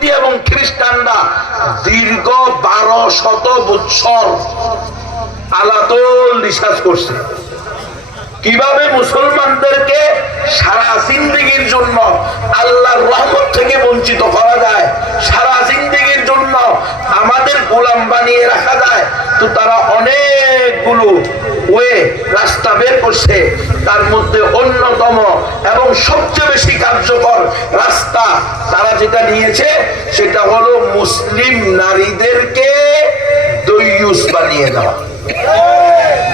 ইহুদি এবং খ্রিস্টানরা দীর্ঘ বারো শত বৎসর আলাতল রিসার্চ করছে। কীভাবে মুসলমানদেরকে সারা জিন্দিগির জন্য আল্লাহর রহমত থেকে বঞ্চিত করা যায়, সারা জিন্দিগির জন্য আমাদের গোলাম বানিয়ে রাখা যায়, তো তারা অনেকগুলো ওয়ে রাস্তা বের করছে, তার মধ্যে অন্যতম এবং সবচেয়ে বেশি কার্যকর রাস্তা তারা যেটা নিয়েছে, সেটা হলো মুসলিম নারীদেরকে দৈয়ুস বানিয়ে দেওয়া।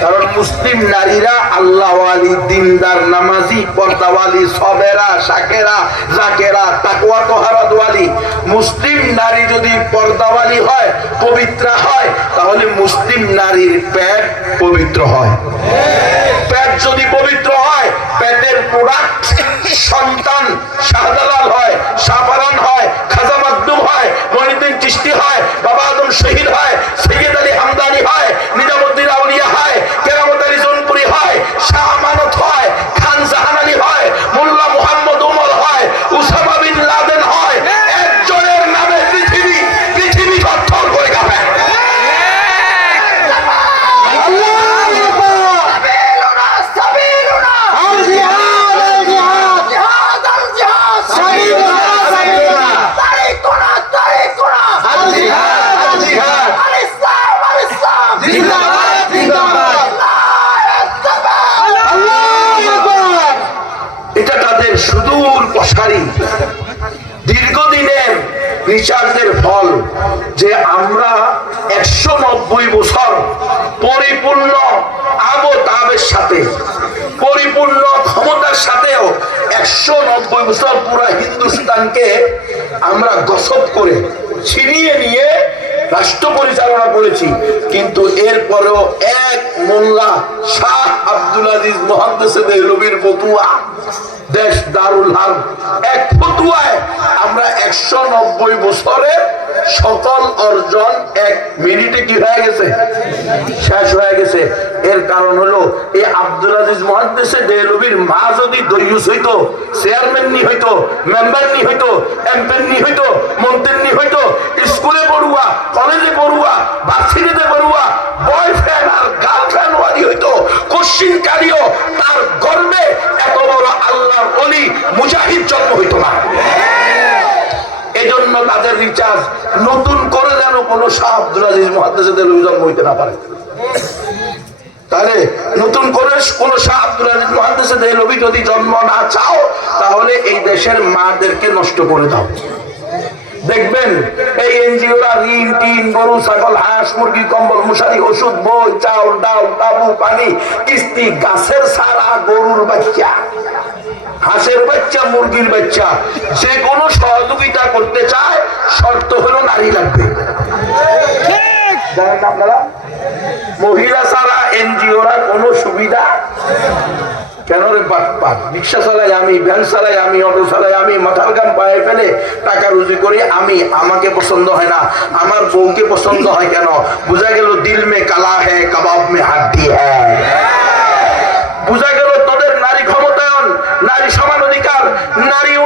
কারণ মুসলিম নারীরা আল্লাহওয়ালি, দিনদার, নামাজি, পর্দাওয়ালি, সবেরা, শাকেরা, জাকেরা তাকুয়া তোহারাদওয়ালি মুসলিম নারী যদি পর্দাওয়ালি হয়, পবিত্রা হয়, তাহলে মুসলিম নারীর পেট পবিত্র হয়। পেট যদি পবিত্র হয়, পেটের প্রোডাক্ট সন্তান শাহদালাল সুদূর প্রসারী দীর্ঘদিনের রিচার্জের ফল যে আমরা একশো নব্বই বছর পরিপূর্ণ আবতাবের সাথে, পরিপূর্ণ ক্ষমতার সাথেও একশো নব্বই বছর পুরা হিন্দুস্তানকে আমরা গসব করে ছিনিয়ে নিয়ে রাষ্ট্র পরিচালনা করেছি। কিন্তু এরপরেও এক মোল্লা শাহ আব্দুল আজিজ মহাদ্দেশে ফতুয়া। দেশ দারুল হার এক ফতুয়ায় আমরা একশো নব্বই বছরে সকল অর্জন এক মিনিটে কি হয়ে গেছে? শেষ হয়ে গেছে। এর কারণ হলো, এই আব্দুল আজিজ মহাদেশে দেলুবির মা যদি দৈয়ুস হইতো চেয়ারম্যান নি হইতো মেম্বার নি হইতো এমপেন নি হইতো মন্ত্রী নি হইতো, স্কুলে পড়ুয়া শাহ তাহলে এই দেশের মাদেরকে নষ্ট করে দাও। দেখবেন এই এনজিওরা ঋণ টিন, গরু, ছাগল, হাঁস, মুরগি, কম্বল, মশারি, ওষুধ, বই, চাউল, ডাল, তাবু, পানি, কিস্তি, গাছের সারা গরুর বাচ্চা, হাঁসের বাচ্চা, মুরগির বাচ্চা, যে কোনো সহযোগিতা করতে চায়, শর্ত হলো নারী লাগবে। টাকা আমি, আমাকে পছন্দ হয় না। আমার বউকে পছন্দ হয় কেন? বোঝা গেল দিল মে কালা হ্যাঁ কাবাব মে হাড্ডি হ্যাঁ বোঝা গেল তোদের নারী ক্ষমতায়ন, নারী সমান অধিকার, নারী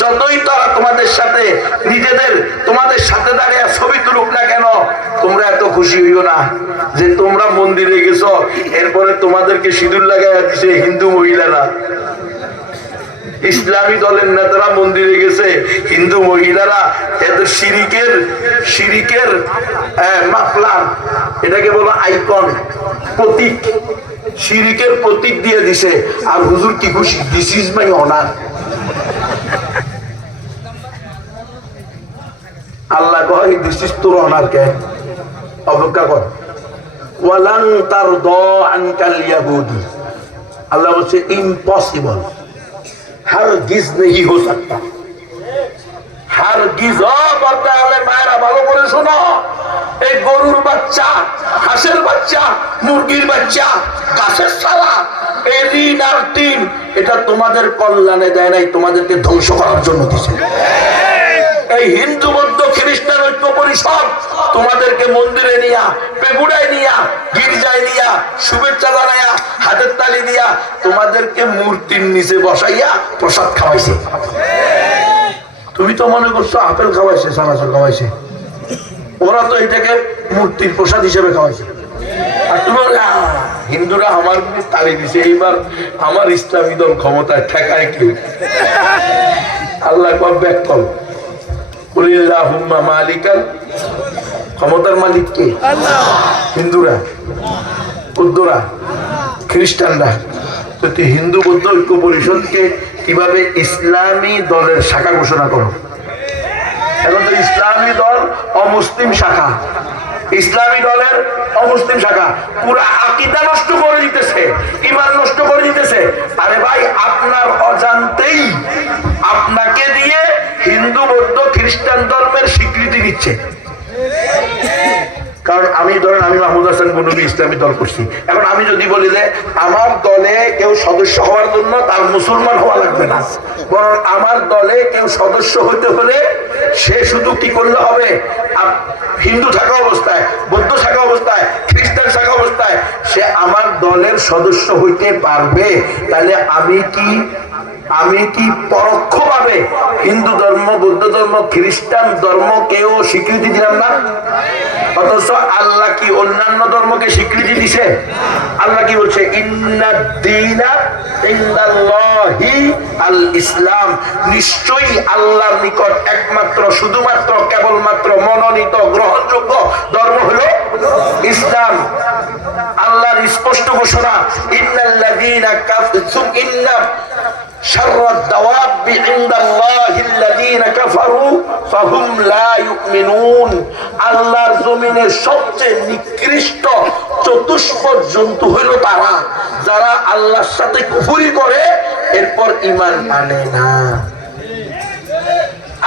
যতই হ্যাঁ তোমাদের সাথে, নিজেদের, তোমাদের সাথে দাঁড়িয়ে ছবি তুলুক না কেন, তোমরা এত খুশি হইও না যে তোমরা মন্দিরে গেছো, এরপরে তোমাদেরকে সিঁদুর লাগাই দিছে হিন্দু মহিলারা। ইসলামী দলের নেতারা মন্দিরে গেছে। হিন্দু মহিলারা এদের শিরিকের শিরিকের মাফলার, এটাকে বলো আইকন, প্রতীক। শিরিকের প্রতীক দিয়ে দিছে। আর হুজুর কি খুশি? দিস ইজ মাই অনার আল্লাহ কয় দিস ইজ তোর অনার কে? অপেক্ষা কর। ওয়ালান তার দ আনকাল ইয়াহুদি। আল্লাহ বলছে ইম্পসিবল হারগিজ নেই, হো সকতা হারগিজ তাহলে মায়েরা ভালো করে শোনো। এই গরুর বাচ্চা, হাঁসের বাচ্চা, মুরগির বাচ্চা, গাছের সারা এই আর টিন এটা তোমাদের কল্যাণে দেয় নাই, তোমাদেরকে ধ্বংস করার জন্য দিছে। এই হিন্দু পরিষদ। তোমাদেরকে মন্দিরে নিয়া, পেগুড়ায় নিয়া, গির্জায় নিয়া, শুভেচ্ছা জানাইয়া হাতের তালি দিয়া তোমাদেরকে মূর্তির নিচে বসাইয়া প্রসাদ খাওয়াইছে। তুমি তো মনে করছ আপেল খাওয়াইছে সানাসর খাওয়াইছে। ওরা তো এটাকে মূর্তির প্রসাদ হিসেবে খাওয়াইছে। হিন্দুরা আমার তালি দিছে, এইবার আমার ইসলামী দল ক্ষমতায় ঠেকায় কি আল্লাহ ব্যাক কল ক্ষমতার মালিক কে? হিন্দুরা, বৌদ্ধরা, খ্রিস্টানরা। তো হিন্দু বৌদ্ধ ঐক্য পরিষদকে কীভাবে ইসলামী দলের শাখা ঘোষণা করো? এখন তো ইসলামী দল অমুসলিম শাখা। ইসলামী দলের অমুসলিম শাখা। পুরা আকিদা নষ্ট করে দিতেছে ইমান নষ্ট করে দিতেছে। আরে ভাই দিচ্ছে কারণ আমি ধরেন, আমি মাহমুদ হাসান বনবী ইসলামী দল করছি। এখন আমি যদি বলি যে আমার দলে কেউ সদস্য হওয়ার জন্য তার মুসলমান হওয়া লাগবে না। বরং আমার দলে কেউ সদস্য হতে হলে সে শুধু কি করলে হবে? হিন্দু থাকা অবস্থায়, বৌদ্ধ থাকা অবস্থায়, খ্রিস্টান থাকা অবস্থায় সে আমার দলের সদস্য হইতে পারবে। তাহলে আমি কি আমি কি পরোক্ষভাবে হিন্দু ধর্ম, বৌদ্ধ ধর্ম, খ্রিস্টান ধর্মকেও স্বীকৃতি দিলাম না? অথচ আল্লাহ কি অন্যান্য ধর্মকে স্বীকৃতি দিছে? আল্লাহ কি বলছে আল ইসলাম নিশ্চয়ই আল্লাহর নিকট একমাত্র, শুধুমাত্র, কেবলমাত্র মনোনীত, গ্রহণযোগ্য ধর্ম হলো ইসলাম। স্পষ্ট ঘোষণা, ইন্নাল্লাযীনা ইন্না শাররাদ দাওয়াবি ইনদাল্লাহিল্লাযীনা কাফারু ফাহুম লা ইউমিনুন আল্লাহর জমিনে সবচেয়ে নিকৃষ্ট চতুষ্পদ জন্তু হলো তারা, যারা আল্লাহর সাথে কুফরি করে, এরপর ইমান আনে না।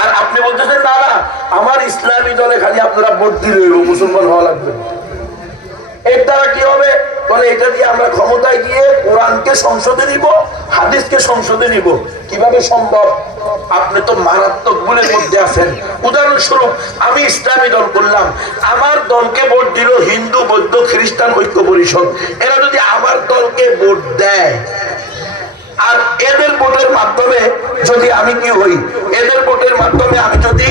আর আপনি বলতেছেন, না না, আমার ইসলামী দলে খালি আপনারা ভোট দিলে মুসলমান হওয়া লাগবে এর দ্বারা কি হবে? বলে এটা দিয়ে আমরা ক্ষমতায় গিয়ে কোরআনকে সংসদে নিব, হাদিসকে সংসদে নিব। কীভাবে সম্ভব? আপনি তো মারাত্মক গুণের মধ্যে আছেন। উদাহরণস্বরূপ, আমি ইসলামী দল করলাম। আমার দলকে ভোট দিল হিন্দু, বৌদ্ধ, খ্রিস্টান ঐক্য পরিষদ। এরা যদি আমার দলকে ভোট দেয়, আর এদের ভোটের মাধ্যমে যদি আমি কি হই? এদের ভোটের মাধ্যমে আমি যদি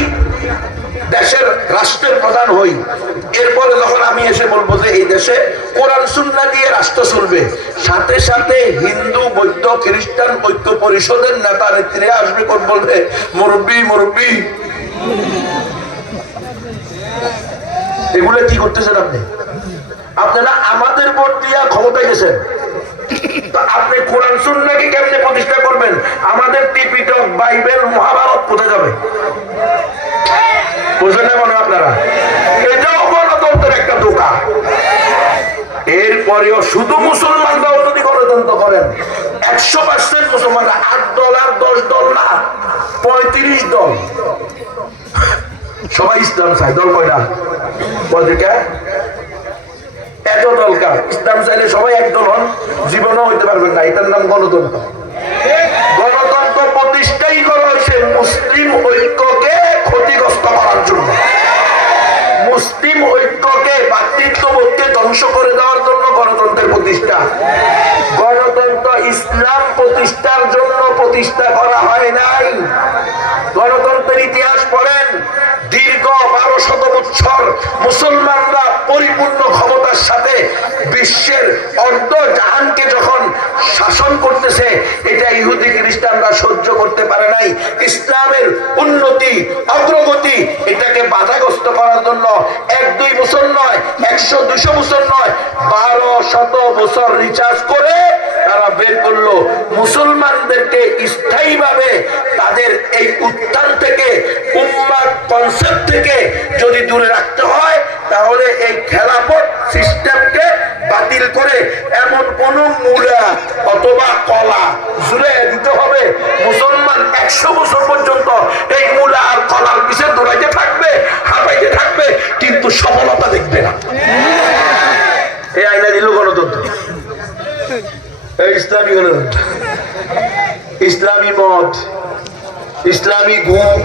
দেশের রাষ্ট্রের প্রধান হই, এরপরে যখন আমি দেশে কোরআন সুন্না দিয়ে রাষ্ট্র চলবে। সাথে সাথে হিন্দু, বৌদ্ধ, খ্রিস্টান, ঐক্য পরিষদের নেতা নেত্রীরা আসবে কোন বলবে? মুরব্বী মুরব্বী। এগুলো কি করতেছেন আপনি? আপনারা আমাদের ভোট দিয়া ক্ষমতায় গেছেন। আপনি কোরআন সুন্নাকে কেমনে প্রতিষ্ঠা করবেন? আমাদের টিপিটক বাইবেল মহাভারত কোথায় যাবে? বুঝলেন না মনে আপনারা? এরপরেও শুধু মুসলমানরাও যদি গণতন্ত্র করেন, একশো পার্সেন্ট মুসলমানরা আট দল আর দশ দল না, পঁয়ত্রিশ দল। সবাই ইসলাম চাই দল কয়টা পঁয়ত্রিকা এত দলকার ইসলাম চাইলে সবাই একদল হন, জীবনও হইতে পারবেন না, এটার নাম গণতন্ত্র। গণতন্ত্র প্রতিষ্ঠাই করা হয়েছে মুসলিম ঐক্যকে ক্ষতিগ্রস্ত করার জন্য। মুসলিম ঐক্যকে ভাতৃত্ববোধকে ধ্বংস করে দেওয়ার জন্য গণতন্ত্রের প্রতিষ্ঠা গণতন্ত্র ইসলাম প্রতিষ্ঠার জন্য প্রতিষ্ঠা করা হয় নাই। গণতন্ত্রের ইতিহাস পড়েন, দীর্ঘ বারো শত বছর মুসলমানরা পরিপূর্ণ ক্ষমতার সাথে বিশ্বের অর্ধ জাহানকে যখন শাসন করতেছে, এটা ইহুদি খ্রিস্টানরা সহ্য করতে পারে নাই। ইসলামের উন্নতি, অগ্রগতি, এটাকে বাধাগ্রস্ত করার জন্য এক দুই বছর নয়, একশো দুশো বছর নয়, বারো শত বছর রিচার্জ করে তারা বের করল। মুসলমানদেরকে স্থায়ীভাবে তাদের এই উত্থান থেকে, উম্মার কনসেপ্ট থেকে যদি দূরে রাখতে হয় তাহলে এই খেলাফত সিস্টেমকে বাতিল করে এমন কোন মূলা অথবা কলা জুড়ে দিতে হবে। মুসলমান একশো বছর পর্যন্ত এই মূলা আর কলার পিছিয়ে দৌড়াইতে থাকবে, হাঁপাইতে থাকবে, কিন্তু সফলতা দেখবে না। এই আইনা দিল গণতন্ত্র। এই ইসলামী গণতন্ত্র। ইসলামী মত, ইসলামী গুণ